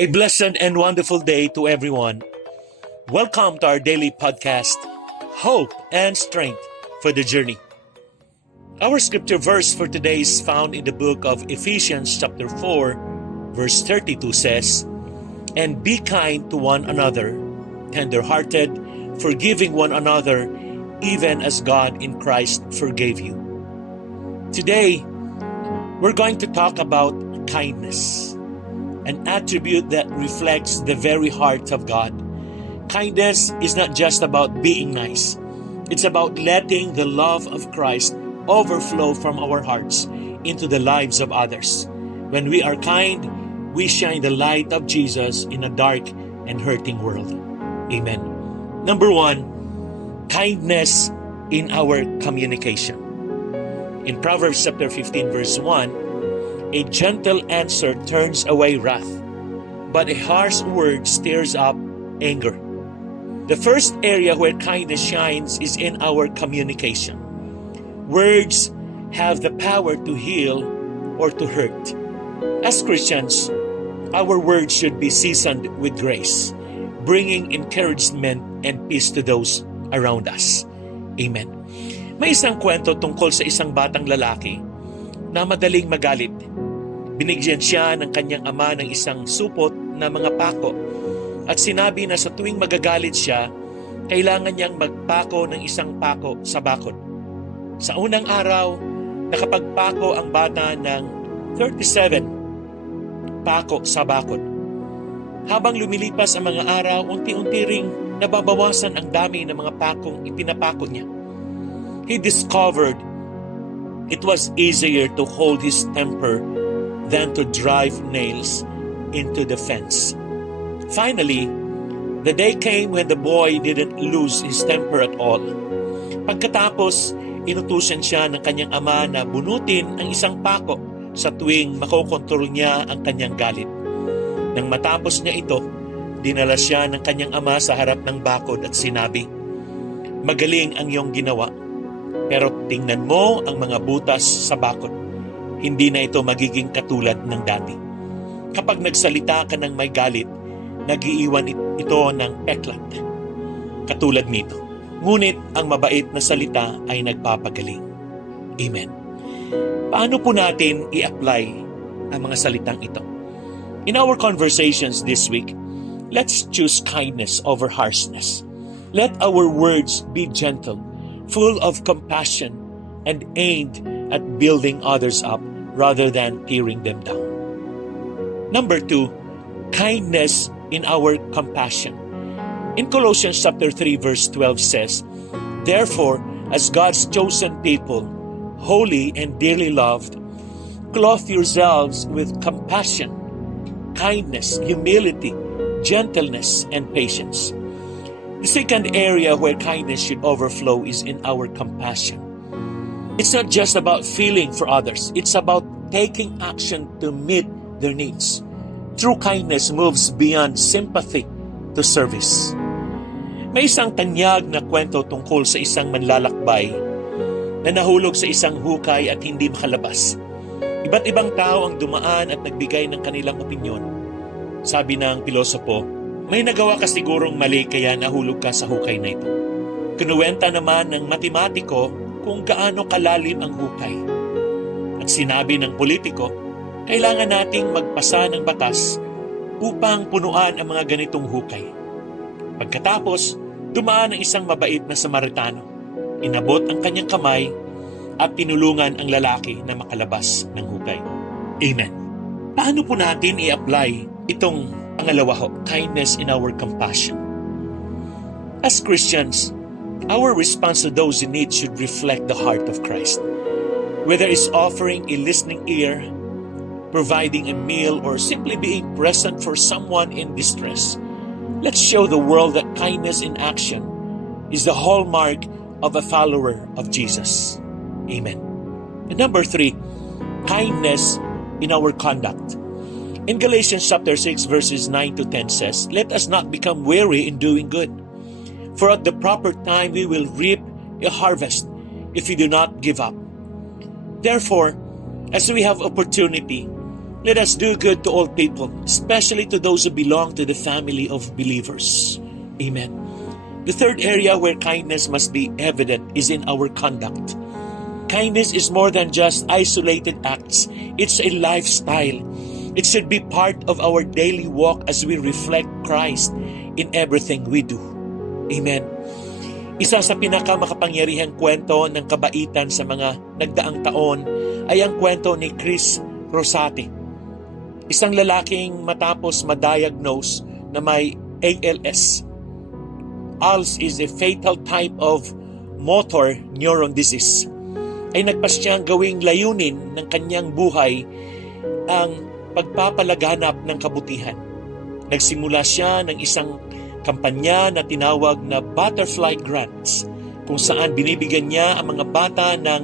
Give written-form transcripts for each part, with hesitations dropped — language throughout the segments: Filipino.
A blessed and wonderful day to everyone. Welcome to our daily podcast, Hope and Strength for the Journey. Our scripture verse for today is found in the book of Ephesians chapter 4, verse 32 says, "And be kind to one another, tender-hearted, forgiving one another, even as God in Christ forgave you." Today, we're going to talk about kindness, an attribute that reflects the very heart of God. Kindness is not just about being nice. It's about letting the love of Christ overflow from our hearts into the lives of others. When we are kind, we shine the light of Jesus in a dark and hurting world. Amen. Number 1, kindness in our communication. In Proverbs chapter 15 verse 1, a gentle answer turns away wrath, but a harsh word stirs up anger. The first area where kindness shines is in our communication. Words have the power to heal or to hurt. As Christians, our words should be seasoned with grace, bringing encouragement and peace to those around us. Amen. May isang kwento tungkol sa isang batang lalaki na madaling magalit. Binigyan siya ng kanyang ama ng isang supot na mga pako at sinabi na sa tuwing magagalit siya, kailangan niyang magpako ng isang pako sa bakod. Sa unang araw, nakapagpako ang bata ng 37 pako sa bakod. Habang lumilipas ang mga araw, unti-unti ring nababawasan ang dami ng mga pakong ipinapako niya. He discovered it was easier to hold his temper than to drive nails into the fence. Finally, the day came when the boy didn't lose his temper at all. Pagkatapos, inutusan siya ng kanyang ama na bunutin ang isang pako sa tuwing makokontrol niya ang kanyang galit. Nang matapos niya ito, dinala siya ng kanyang ama sa harap ng bakod at sinabi, "Magaling ang iyong ginawa, pero tingnan mo ang mga butas sa bakod. Hindi na ito magiging katulad ng dati. Kapag nagsalita ka ng may galit, nag-iiwan ito ng peklat, katulad nito. Ngunit ang mabait na salita ay nagpapagaling." Amen. Paano po natin i-apply ang mga salitang ito? In our conversations this week, let's choose kindness over harshness. Let our words be gentle, full of compassion, and aimed at building others up rather than tearing them down. Number 2, kindness in our compassion. In Colossians chapter 3 verse 12 says, "Therefore, as God's chosen people, holy and dearly loved, clothe yourselves with compassion, kindness, humility, gentleness, and patience." The second area where kindness should overflow is in our compassion. It's not just about feeling for others. It's about taking action to meet their needs. True kindness moves beyond sympathy to service. May isang tanyag na kwento tungkol sa isang manlalakbay na nahulog sa isang hukay at hindi makalabas. Iba't ibang tao ang dumaan at nagbigay ng kanilang opinyon. Sabi ng pilosopo, "May nagawa ka sigurong mali kaya nahulog ka sa hukay na ito." Kinuwenta naman ng matematiko kung gaano kalalim ang hukay. At sinabi ng politiko, kailangan nating magpasa ng batas upang punuan ang mga ganitong hukay. Pagkatapos, dumaan ang isang mabait na Samaritano. Inabot ang kanyang kamay at tinulungan ang lalaki na makalabas ng hukay. Amen. Paano po natin i-apply itong pangalawa, kindness in our compassion? As Christians, our response to those in need should reflect the heart of Christ. Whether it's offering a listening ear, providing a meal, or simply being present for someone in distress, let's show the world that kindness in action is the hallmark of a follower of Jesus. Amen. And number 3, kindness in our conduct. In Galatians chapter 6 verses 9 to 10 says, "Let us not become weary in doing good, for at the proper time we will reap a harvest if we do not give up. Therefore, as we have opportunity, Let us do good to all people, especially to those who belong to the family of believers. Amen. The third area where kindness must be evident is in our conduct. Kindness is more than just isolated acts. It's a lifestyle. It should be part of our daily walk as we reflect Christ in everything we do. Amen. Isa sa pinakamakapangyarihang kwento ng kabaitan sa mga nagdaang taon ay ang kwento ni Chris Rosati. Isang lalaking matapos ma-diagnose na may ALS. ALS is a fatal type of motor neuron disease. Ay nagpasyang gawing layunin ng kanyang buhay ang pagpapalaganap ng kabutihan. Nagsimula siya ng isang kampanya na tinawag na Butterfly Grants, kung saan binibigyan niya ang mga bata ng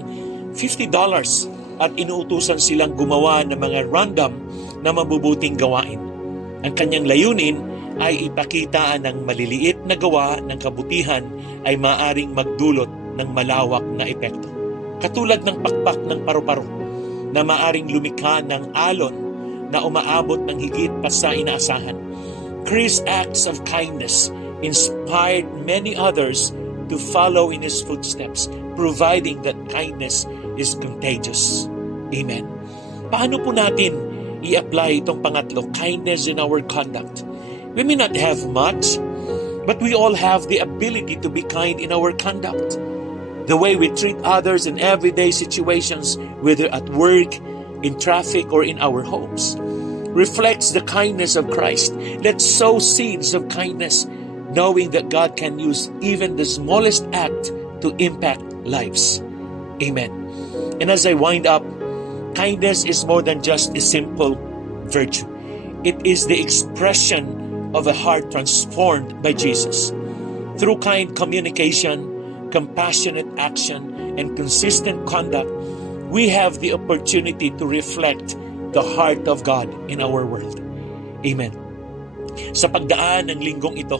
$50 at inuutusan silang gumawa ng mga random na mabubuting gawain. Ang kanyang layunin ay ipakita ng maliliit na gawa ng kabutihan ay maaring magdulot ng malawak na epekto. Katulad ng pakpak ng paru-paro na maaring lumikha ng alon na umaabot ng higit pa sa inaasahan. Chris' acts of kindness inspired many others to follow in his footsteps, providing that kindness is contagious. Amen. Paano po natin i-apply itong pangatlo, kindness in our conduct? We may not have much, but we all have the ability to be kind in our conduct. The way we treat others in everyday situations, whether at work, in traffic, or in our homes, reflects the kindness of Christ. Let's sow seeds of kindness, knowing that God can use even the smallest act to impact lives. Amen. And as I wind up, kindness is more than just a simple virtue. It is the expression of a heart transformed by Jesus. Through kind communication, compassionate action, and consistent conduct, we have the opportunity to reflect the heart of God in our world. Amen. Sa pagdaan ng linggong ito,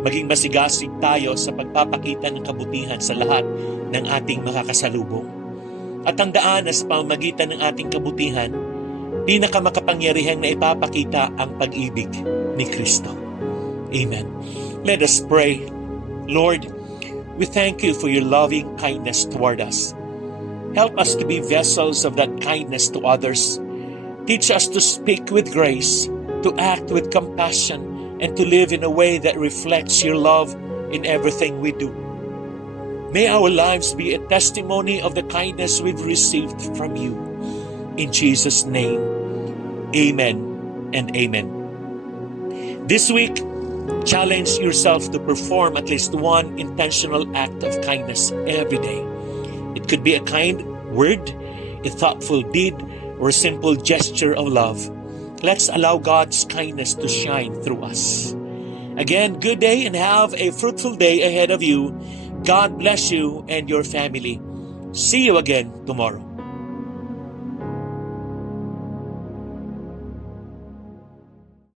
maging masigasig tayo sa pagpapakita ng kabutihan sa lahat ng ating makakasalubong. At tandaan na sa pamamagitan ng ating kabutihan, pinakamakapangyarihang na ipapakita ang pag-ibig ni Kristo. Amen. Let us pray. Lord, we thank you for your loving kindness toward us. Help us to be vessels of that kindness to others. Teach us to speak with grace, to act with compassion, and to live in a way that reflects your love in everything we do. May our lives be a testimony of the kindness we've received from you. In Jesus' name, amen and amen. This week, challenge yourself to perform at least one intentional act of kindness every day. It could be a kind word, a thoughtful deed, or a simple gesture of love. Let's allow God's kindness to shine through us. Again, good day and have a fruitful day ahead of you. God bless you and your family. See you again tomorrow.